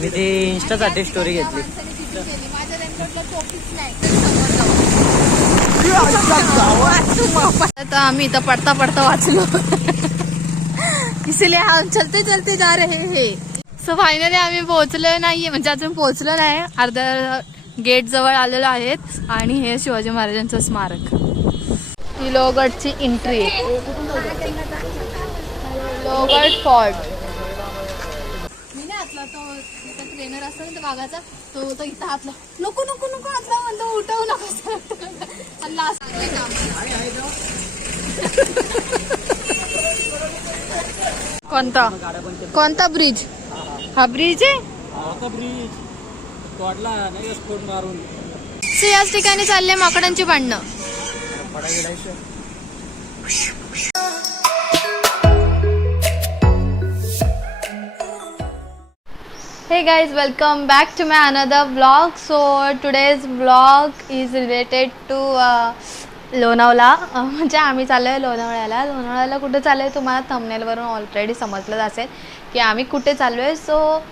मी ती इंस्टासाठी स्टोरी घेतली. आता आम्ही इथं पडता पडता वाचलो. इसलिए हम चलते चलते जा रहे हैं. सो फायनली आम्ही पोहोचलो नाहीये, म्हणजे अजून पोहोचलो नाही. अर्ध्या गेट जवळ आलेलो आहेत आणि हे शिवाजी महाराजांचं स्मारक. ही लोहगडची एंट्री आहे. लोहगड फोर्ट. मी नाही हातला, तो ट्रेनर असतो ना वाघाचा, तो इथं हातला. नको नको नको हातला म्हणतो, उठवू नको. कोणता कोणता ब्रिज? हा ब्रिज आहे. याच ठिकाणी चालले माकडांची भांडणं. Hey guys, welcome back to my another vlog. So today's vlog is related to Lonavala. म्हणजे आम्ही चाललोय लोणावळ्याला. लोणावळ्याला कुठे चाललोय तुम्हाला थंबनेलवरून ऑलरेडी समजलं असेल की आम्ही कुठे चाललोय. सो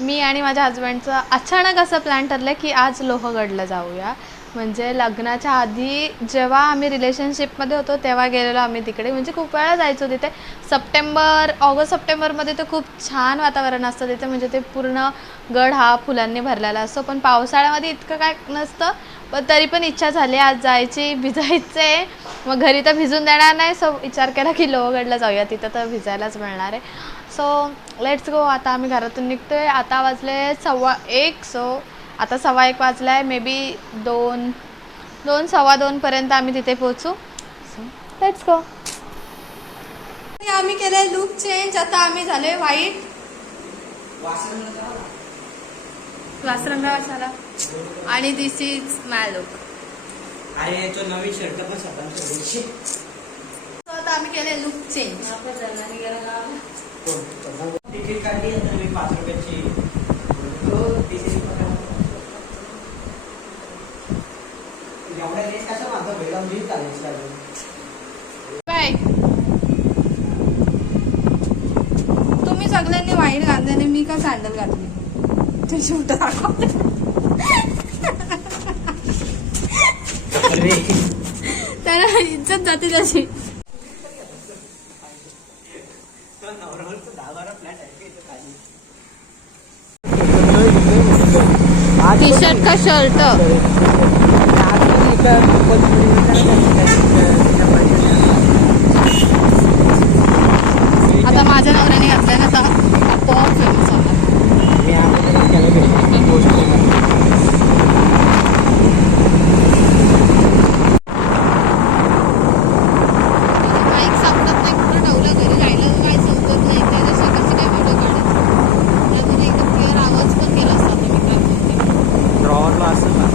मी आणि माझ्या हजबंडचं अचानक असं प्लॅन ठरलं की आज लोहगडला जाऊया. म्हणजे लग्नाच्या आधी जेव्हा आम्ही रिलेशनशिपमध्ये होतो तेव्हा गेलेलो आम्ही तिकडे. म्हणजे खूप वेळा जायचो तिथे. ऑगस्ट सप्टेंबरमध्ये तर खूप छान वातावरण असतं तिथे. म्हणजे ते पूर्ण गड हा फुलांनी भरलेला असतो. पण पावसाळ्यामध्ये इतकं काय नसतं. पण तरी पण इच्छा झाली आज जायची, भिजायचे. मग घरी तर भिजून देणार नाही. सो विचार केला की लोहगडला जाऊया, तिथं तर भिजायलाच मिळणार आहे. So let's go. आता आम्ही घरातून निघतोय. आता वाजले 1:15. सो आता 1:15 वाजला आहे. मे बी 2-2:15 पर्यंत आम्ही तिथे पोहोचू. So let's go. आम्ही केलंय लुक चेंज. आता आम्ही झालोय व्हाईट. वासरंगावाला. आणि दिस इज माय लुक. अरे तो नवीन शर्ट पण आता आम्ही केलंय लुक चेंज. तिकीट काढली मी 5 रुपयाची. बाय. तुम्ही सगळ्यांनी वाईट घातल्याने मी का सँडल घातली. ते शूट दाखवते. त्याला इज्जत जाते त्याची. टी शर्ट का शर्ट. आता माझ्या नवऱ्याने घातलाय ना, तर आपोआप फेमस होणार. बाईक सापडत नाही, कुठं ठेवलं घरी जायला काय समजत नाही. त्याच्या सकाळची काय व्हिडिओ काढायचं त्यामध्ये एकदम क्लिअर आवाज पण केला असता मी काय बोलते. ड्रॉवरला असं ना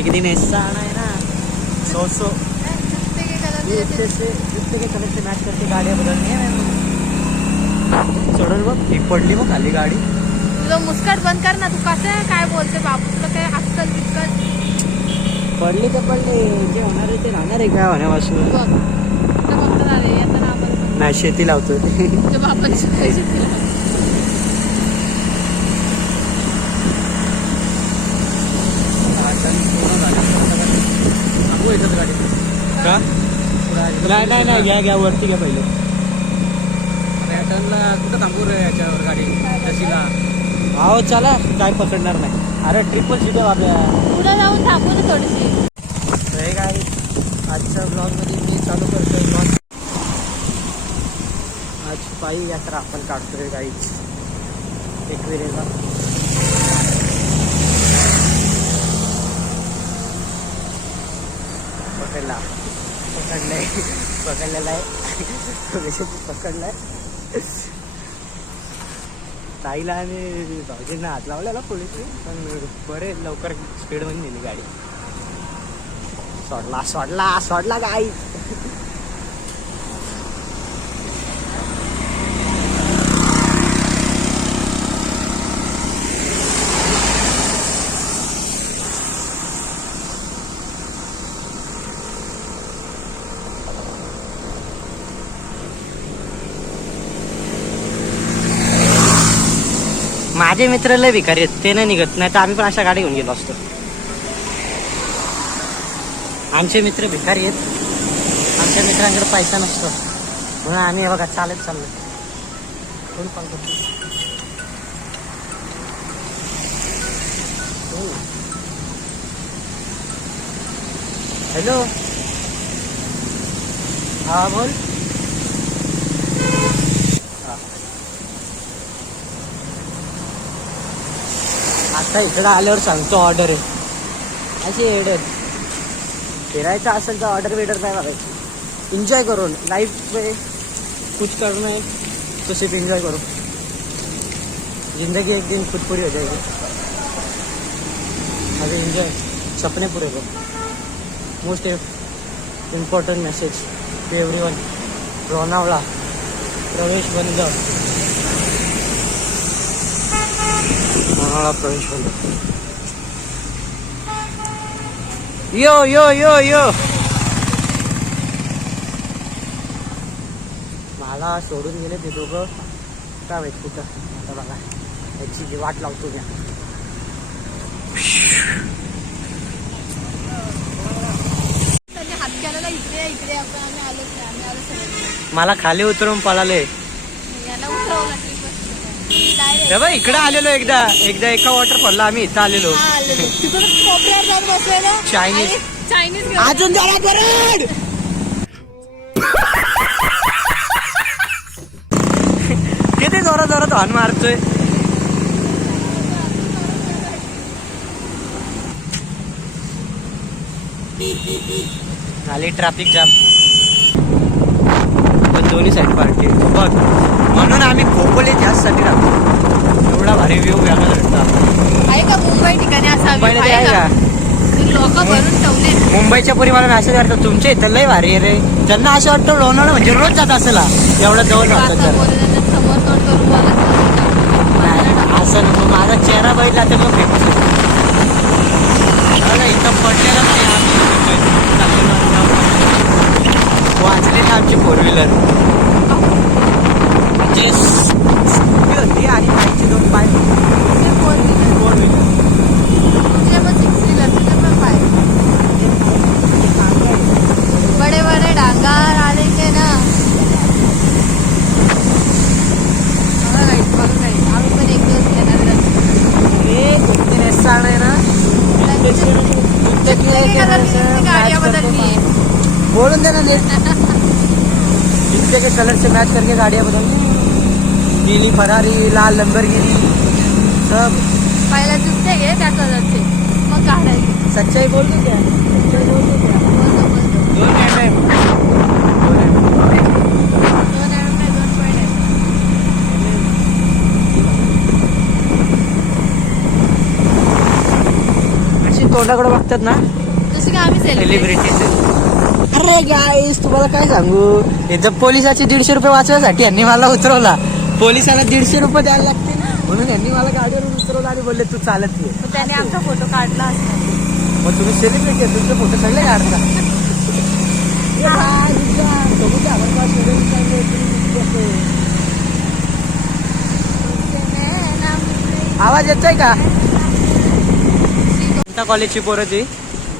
एक दिन ऐसा आना है ना 100 जितने के कलर से मैच करके गाड़ियाँ बदलनी है. सोडल बघ एक पडली मग खाली गाडी. तुझं मुस्कट बंद कर ना. तू कसं काय बोलते बाबू. तुला काय अक्कल बिक्कल. पडली तर पडली, जे होणार आहे ते राहणार आहे. काय होण्यापासून फक्त झाले आता ना. नाही शेती लावतो तुझ्या बापाने शिकायची. का नाही नाही घ्या घ्या वरती घ्या पहिले. पॅटर्नला कुठं थांबू रे याच्यावर गाडी तशीला. हो चला, काय पकडणार नाही. अरे ट्रिपल सीटर आपल्या पुढे जाऊन थांबू ना थोडीशी. हे काय आजच्या ब्लॉगमध्ये मी चालू करतोय ब्लॉग. आज पायी यात्रा आपण काढतोय गाईच एकविरेला. पकडलेला आहे. पकडलाय ताईला आणि भाऊजींना हात लावलेला पोलिसने. पण बरे लवकर स्पीडमध्ये नेली गाडी. सोडला गाई. माझे मित्र लय भिकारी आहेत, ते नाही निघत, नाही तर आम्ही पण अशा गाडी घेऊन गेलो असतो. आमचे मित्र भिकारी आहेत, आमच्या मित्रांकडे पैसा नसतो, म्हणून आम्ही हे बघा चालत चाललो. कोण कॉल करतो? हॅलो, हा बोल. आता इकडं आल्यावर सांगतो ऑर्डर आहे. अशी एवढं फिरायचं असेल तर ऑर्डर वेडर काय बघायची. एन्जॉय करून लाइफ में कुछ करना है तो सिर्फ एंजॉय करो. जिंदगी एक दिन खुद पूरी हो जाएगी. अभी एंजॉय, सपने पूरे करो. Most important message to everyone. Lonavala प्रवेश बंद. लोणावळा प्रवेश बंद. यो यो यो यो. मला सोडून गेले ते दोघं. काय माहित कुठं. आता बघा याची वाट लावतो मी. मला खाली उतरून पळाले. इकडे आलेलो एकदा एका वॉटरफॉलला आम्ही इथं आलेलो. चायनीज अजून जरा बरड. किती जोरात जोरात हॉर्न मारतोय. झाली ट्रॅफिक जाम, पण दोन्ही साईड पार्टी बघ. म्हणून आम्ही खोपोली जास्तसाठी राहतो. एवढा भारी व्ह्यू घ्यायला भेटतो. आहे का मुंबई ठिकाणी असा मुंबईला ते आहे का? लोक भरून ठेवले. मुंबईच्या पुरी मला मॅसेज वाटतं तुमच्या इथं लय भारी आहे रे. त्यांना असं वाटतं लोणावळा म्हणजे रोज जात असेल एवढं जवळ वाटतं. समोर तोंड करून बोलत असं नको. माझा चेहरा बघितला तर मग फेमस इथं पडलेलं नाही. वाचले ना आमची फोर व्हीलर. म्हणजे स्कूटी होती आणि बाईकचे दोन पाय. फोर व्हीलर बड़े बड़े डांगर आले के ना. आम्ही पण एक दिवस घेणार. आहे ना गाड्या बदलली. बोलून दे ना जितने के कलर से मैच करके गाड़ियाँ बदलनी. नीली फरारी, लाल लंबरगिरी सब. पहिला जुत्ते घे त्या कलरचे, मग गाड्या घे. सच्चाई बोल दो क्या. सच्चाई बोल दो क्या. दोन MM. अशी तोंडाकडे बघतात ना जसं की आम्ही सेलिब्रिटीज. अरे गाईस तुम्हाला काय सांगू. इथं पोलिसाचे 150 रुपये वाचवायसाठी यांनी मला उतरवला. पोलिसाला 150 रुपये द्यायला लागते म्हणून यांनी मला गाडीवरून उतरवलं आणि बोलले तू चालत ये. त्याने आमचा फोटो काढला असता. मग तुम्ही सेलिब्रिटी आहे, तुमचे फोटो सगळे काढता. आवाज येतोय का. जनता कॉलेजची पोरं ती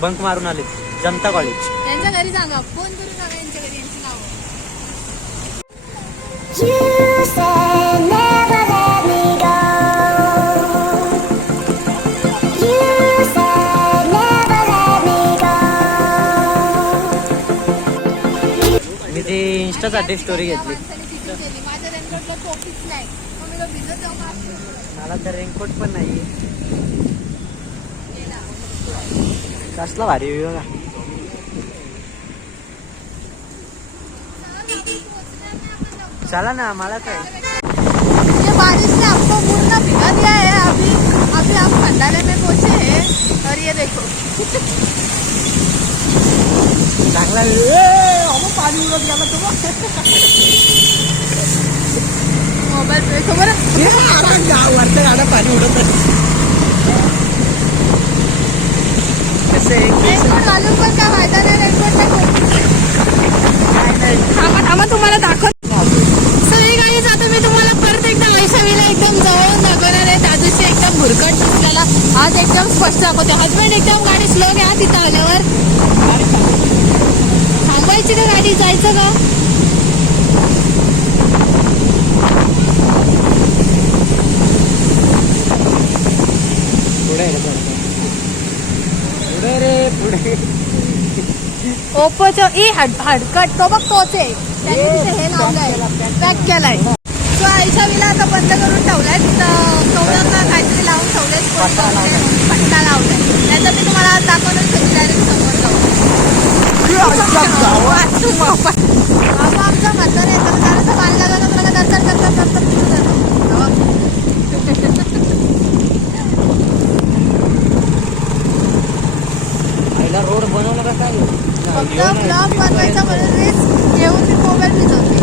बंक मारून आली. जनता कॉलेज. त्यांच्या घरी सांगा, फोन करून सांगा यांच्या घरी यांची नाव. You said never let me go. You said never let me go. मी ती इंस्टासाठी स्टोरी घेतली. माझ्या रेनकोटला टोपीच नाही. मग मी भिजत जाऊन मला तर रेनकोट पण नाही. कसला भारी व्ह्यू बघा. चला ना मला काय. ये बारिश ने हमको पूरा भिगा दिया है. अभी हम खंडाले में पहुंचे हैं और ये देखो चांगला पाणी उडत गेला तो. मोबाईल पे खबर वरतं गाडं पाणी उडत. रेनकोट घालून पण काय फायदा नाही. रेनकोटला थांबा तुम्हाला दाखव. सगळी गाडीच आता मी तुम्हाला परत एकदा वैशालीला एकदम जवळून दाखवणार आहे. फास्ट दाखवते. हजबंड एकदम गाडी स्लो घ्या तिथं आल्यावर. थांबवायची का गाडी, जायचं का? पुढे रे पुढे. ओप्पोचं हडकट तो बघ, तोच आहे. त्यांनी तिथे हे लावलंय, पॅक केलाय. तो आईच्या विला आता बंद करून ठेवलाय. तिथं कवळांना काहीतरी लावून ठेवलंय, पट्टा लावलाय. त्याचं मी तुम्हाला आज दाखवूनच शकते डायरेक्ट समोर बाबा आमचा म्हातारा येतात, जरासं बांधला जातात, दर्शन करतात. पहिला रोड बनवला का काय? फक्त ब्लॉग बनवायचा म्हणून रिस्क घेऊन मी मोबाईल भिजवते.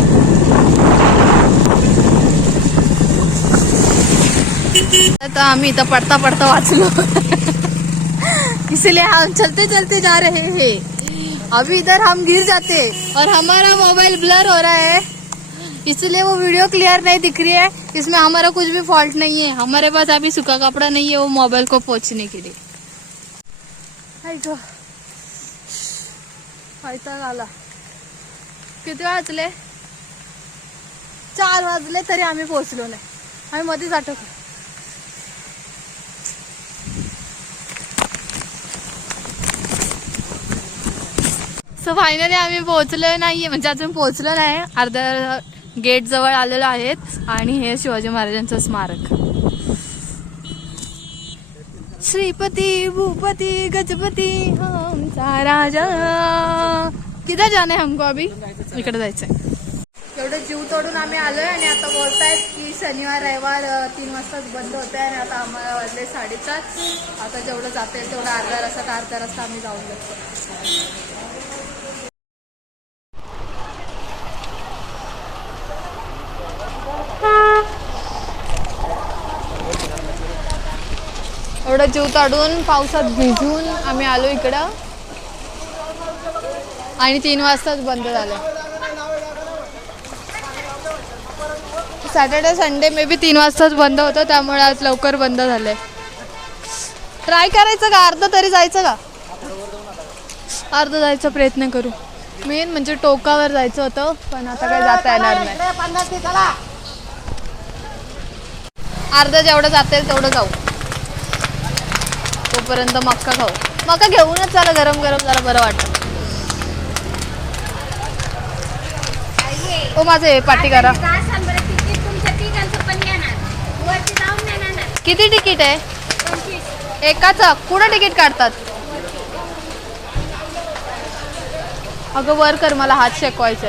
आता आम्ही इथं पडता पडता वाचलो. इसलिए हम चलते चलते जा रहे हैं. अभी इधर हम गिर जाते और हमारा मोबाइल ब्लर हो रहा है, इसलिए वो वीडियो क्लियर नहीं दिख रही है. इसमें हमारा कुछ भी फॉल्ट नहीं है. हमारे पास अभी सूखा कपड़ा नहीं है वो मोबाइल को पोंछने के लिए. झाला किती वाजले? 4 वाजले तरी आम्ही पोहोचलो नाही. आम्ही मध्येच अटकलो. सो फायनली आम्ही पोहोचलो नाहीये, म्हणजे अजून पोहोचलो नाही. अर्ध्या गेट जवळ आलेलो आहेत आणि हे शिवाजी महाराजांचं स्मारक. श्रीपती भूपती गजपती आमचा राजा. किधर जाना है हमको अभी? इकडे जायचंय. एवढं जीव तोडून आम्ही आलोय आणि आता बोलतायत की शनिवार रविवार 3 वाजताच बंद होते आणि आता आम्हाला वाजले 7:30. आता जेवढं जाते तेवढं अर्धा रस्ता आम्ही जाऊन जातो. एवढं जीव ताडून पावसात भिजून आम्ही आलो इकडं आणि 3 वाजताच बंद झालं. सॅटर्डे संडे मे बी 3 वाजताच बंद होतं, त्यामुळे आज लवकर बंद झालंय. ट्राय करायचं का? अर्ध तरी जायचं का? अर्ध जायचा प्रयत्न करू. मेन म्हणजे टोकावर जायचं होतं, पण आता काही जाता येणार नाही. अर्ध जेवढं जाते तेवढं जाऊ. तोपर्यंत मक्का खाऊ. मक्का घेऊनच चला, गरम गरम जरा बरं वाटतं. हो माझे पाठी करा. किती तिकीट आहे एकाचं? कुठं तिकीट काढतात? अगं वर कर, मला हात शेकवायचा.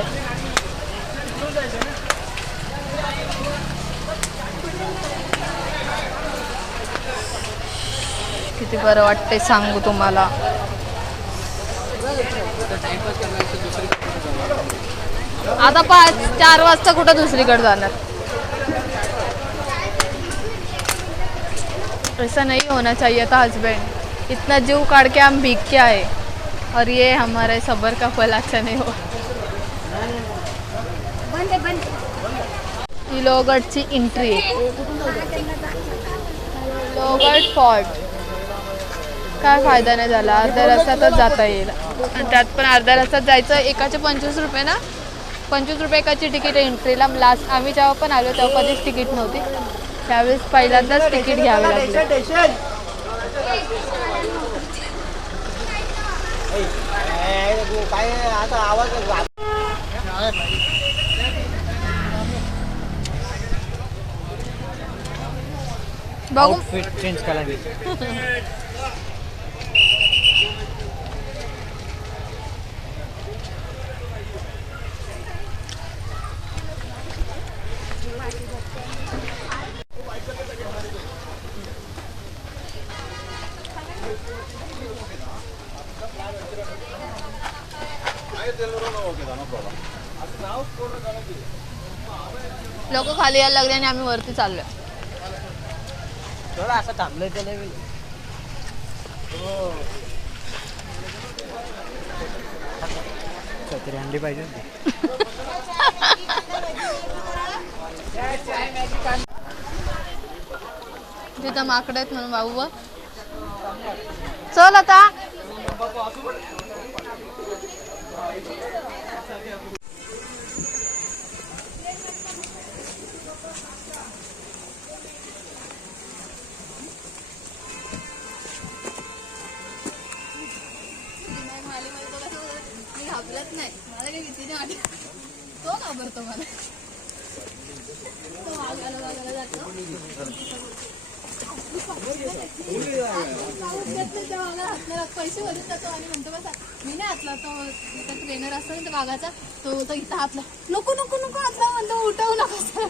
किती बरं वाटतंय सांगू तुम्हाला. आता 4 वाजता कुठं दुसरीकडे जाणार? ऐसा नहीं होना चाहिए था हस्बैंड. इतना जीव काट के हम भीग के आए और ये हमारे सबर का फल अच्छा नहीं हो. लोहगडची एंट्री, लोहगड फोर्ट. काय फायदा नाही झाला. अर्ध्या रस्त्यातच जाता येईल आणि त्यात पण अर्ध्या रस्त्यात जायचं. एकाचे 25 रुपये ना, 25 रुपये एकाची तिकीट आहे एंट्रीला. लास्ट आम्ही जेव्हा पण आलो तेव्हा कधीच तिकीट नव्हती. त्यावेळेस पहिल्यांदाच तिकीट घ्यावे लागले. बघू चेंज करावी. लोक खाली यायला लागले आणि आम्ही वरती चाललोय. थोडं असं थांबलंय त्याला. छत्री आणली पाहिजे. तिथं माकडं आहेत म्हणून बाबू. चल आता. घाबरत नाही मला काही भीती नाही वाटत. तो घाबरतो मला. तो वागायला जातो. पैसे भरून जातो आणि म्हणतो बसा मी नाही हातला. तो ट्रेनर असतो ना वाघाचा तो इथं हातला नको नको नको हातला म्हणतो उठवू नका.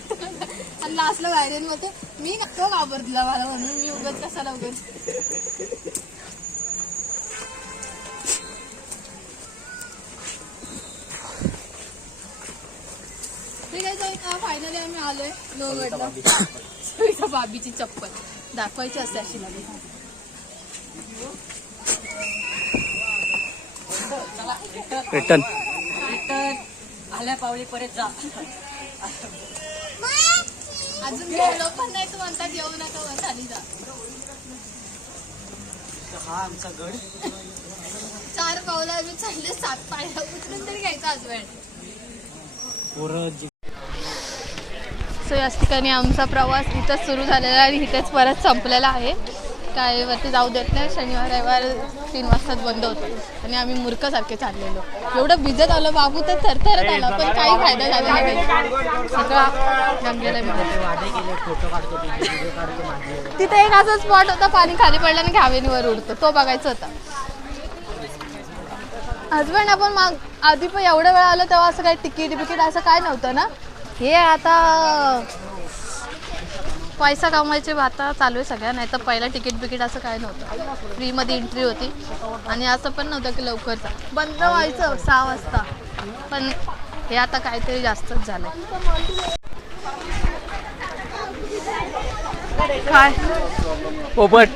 आणि लास्टला गायडन म्हणतो मी तो घाबरला मला म्हणून मी उगाच कसाला उगाच. ठीक आहे फायनली आम्ही आलोय लोहगडला. बाबीची चप्पल दाखवायची असते अशी नवी. रिटर्न आल्या पावली परत जा. अजून जेवलो पण नाही तू म्हणता जेवू नका खाली जा. हा आमचा गड. 4 पावलं अजून चालले 7 पायऱ्या उचलून तरी घ्यायचं आज वेळ. सो याच ठिकाणी आमचा प्रवास इथंच सुरू झालेला आणि इथेच परत संपलेला आहे. काय वरती जाऊ देत नाही. शनिवार रविवार 3 वाजताच बंद होतं आणि आम्ही मूर्खसारखे चाललेलो. एवढं भिजत आलो बाबू तर थरथरत आला पण काही फायदा झाला नाही. सगळा जमलेला तिथे एक असा स्पॉट होता पाणी खाली पडलं आणि घावेनीवर उडतो तो बघायचा होता. हजबंड आपण आधी पण एवढ्या वेळा आलो तेव्हा असं काही तिकीट असं काय नव्हतं ना. हे आता पैसा कमवायचे आता चालू आहे सगळ्या. नाही तर पहिला तिकीट असं काय नव्हतं. फ्रीमध्ये एंट्री होती आणि असं पण नव्हतं की लवकरचा बंद व्हायचं 6 वाजता. पण हे आता काहीतरी जास्तच झालं. काय पोपट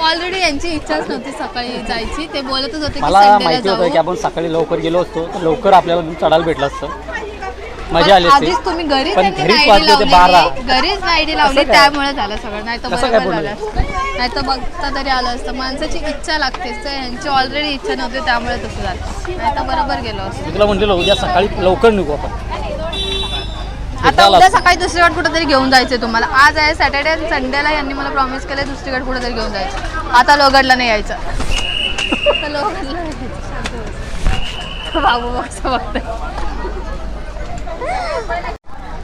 ऑलरेडी यांची इच्छाच नव्हती सकाळी जायची. ते बोलतच होते की मला संडेला माहिती होतं जाऊ. की आपण सकाळी लवकर गेलो असतो तर लवकर आपल्याला चढायला भेटलं असतं. मजा आली असती. आधीच तुम्ही घरी पण त्यांनी घरीच नाईडी वाजले ते 12. लावली. घरीच नाईडी लावली कसं काय? त्यामुळे झालं सगळं. नाही तर कसं काय बरोबर बोलले? झालं असतं. नाही तर बघता तरी आलं असतं. माणसाची इच्छा लागतेच तर यांची ऑलरेडी इच्छा नव्हती त्यामुळे तसं झालं. नाही तर बरोबर गेलो असतो. मी तुला म्हटलेलं उद्या सकाळी लवकर निघू आपण. आता उद्या सकाळी दुसरीकडे कुठेतरी घेऊन जायचंय तुम्हाला. आज आहे सॅटर्डे आणि संडेला यांनी मला प्रॉमिस केलंय दुसरीकडे कुठेतरी घेऊन जायचं. आता लोहगडला नाही यायचं. आता लोहगडला नाही यायचं. बाबू बघतो बघतोय.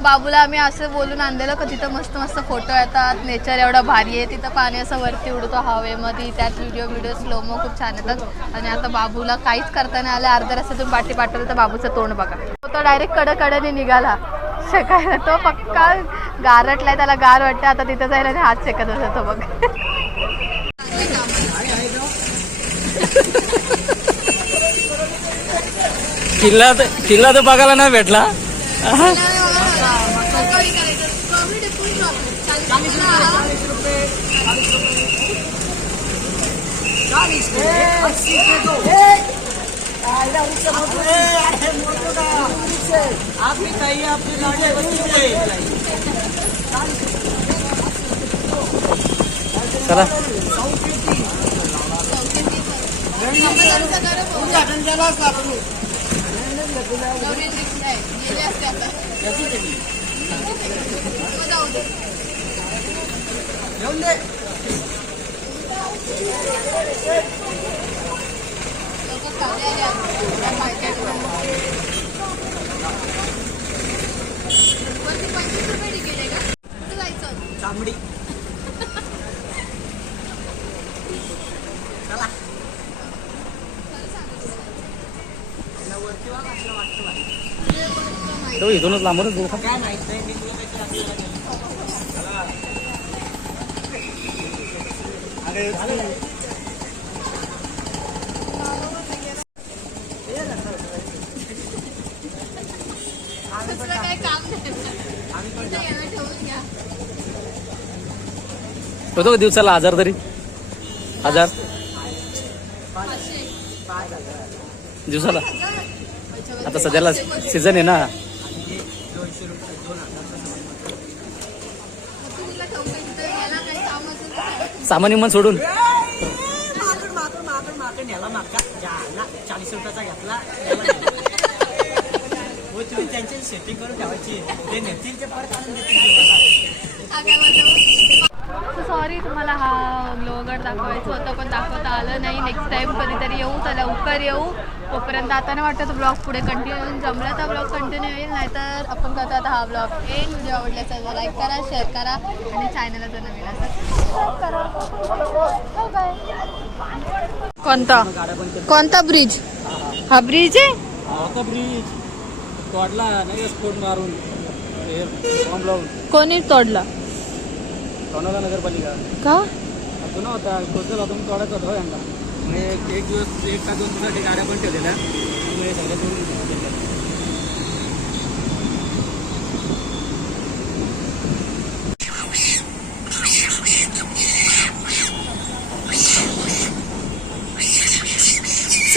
बाबूला आम्ही असं बोलून आणलेलं का तिथं मस्त मस्त फोटो येतात. नेचर एवढं भारी आहे. तिथं पाणी असं वरती उडतो हवेमध्ये. त्यात व्हिडिओ स्लोमो खूप छान येतात. आणि आता बाबूला काहीच करता नाही आलं. अर्ध्या रस्त्यातून पाठी पाठवलं तर बाबूचं तोंड बघा. तो डायरेक्ट कडेने निघाला. शेकायला तो पक्का गारटलाय. त्याला गार वाटतं. आता तिथं जायला आणि हात शेकत बसतो बघ. किल्ला तर बघायला नाही भेटला. चला चांबडी तो इथूनच लांबूनच बघू. होतो का दिवसाला 1000 तरी? 1000 दिवसाला. आता सध्याला सीझन आहे ना. सामान्य मन सोडून 40 रुपयाचा घेतला हो तुम्ही त्यांची सेटिंग करून ठेवायची ते नेतील ते परत आणून देतील सॉरी तुम्हाला हा ग्लोगड दाखवायचं होतं पण दाखवता आलं नाही. नेक्स्ट टाइम कधीतरी येऊ तर लवकर येऊ. तोपर्यंत आता नाही वाटतं तो ब्लॉग पुढे कंटिन्यू जमला तर ब्लॉग कंटिन्यू येईल. नाहीतर आपण करतो आता हा ब्लॉग एक व्हिडिओ आवडला तर लाईक करा शेअर करा आणि चॅनलला जर नवीन असेल कोणता कोणता ब्रिज हा ब्रिज आहे ब्रिज तोडला नाही स्फोट मारून बॉम्ब लावून कोणी तोडला लोणावळा नगरपालिका का जुना होता कोचल होता म्हणून तोडायचा होता यांना म्हणजे एक दिवस 1 का 2 दिवसासाठी गाड्या पण ठेवलेल्या त्यामुळे सगळ्या दोन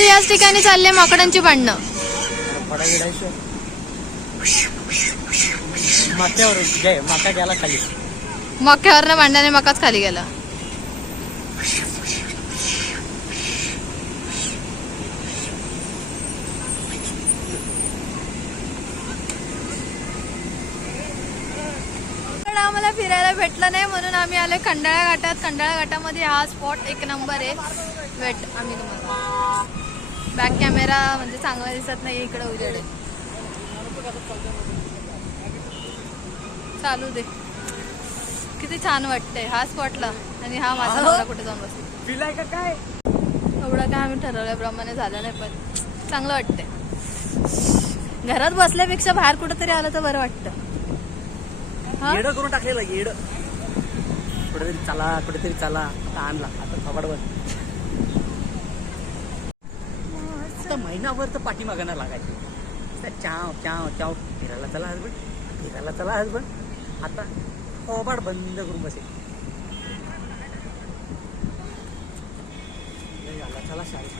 याच ठिकाणी चालले माकडांची भांडणं फडा गिडायचं माथ्यावर जय माका गेला खाली मक्यावरनं भांडणाने मकाच खाली गेला. आम्हाला फिरायला भेटलं नाही म्हणून आम्ही आलो खंडाळा घाटात. खंडाळा घाटामध्ये हा स्पॉट 1 नंबर आहे. वेट आम्ही तुम्हाला बॅक कॅमेरा म्हणजे चांगला दिसत नाही इकडे उजेड आहे. चालू दे किती छान वाटतंय हा स्पॉटला आणि हा माझा नवरा कुठे जाऊन बसला फिलाय का काय एवढं काय आम्ही ठरवल्याप्रमाणे झालं नाही पण चांगलं वाटतंय. घरात बसल्यापेक्षा बाहेर कुठेतरी आलं तर बरं वाटतं. येडं करून टाकलेलं येड कुठेतरी चला आता आणला आता थोबाडवर आता महिनाभर तर पाठीमागायला लागायचं चाव चाव चाव फिरायला चला हसबंड आता थोबाड बंद करून बसेल चला शाळेत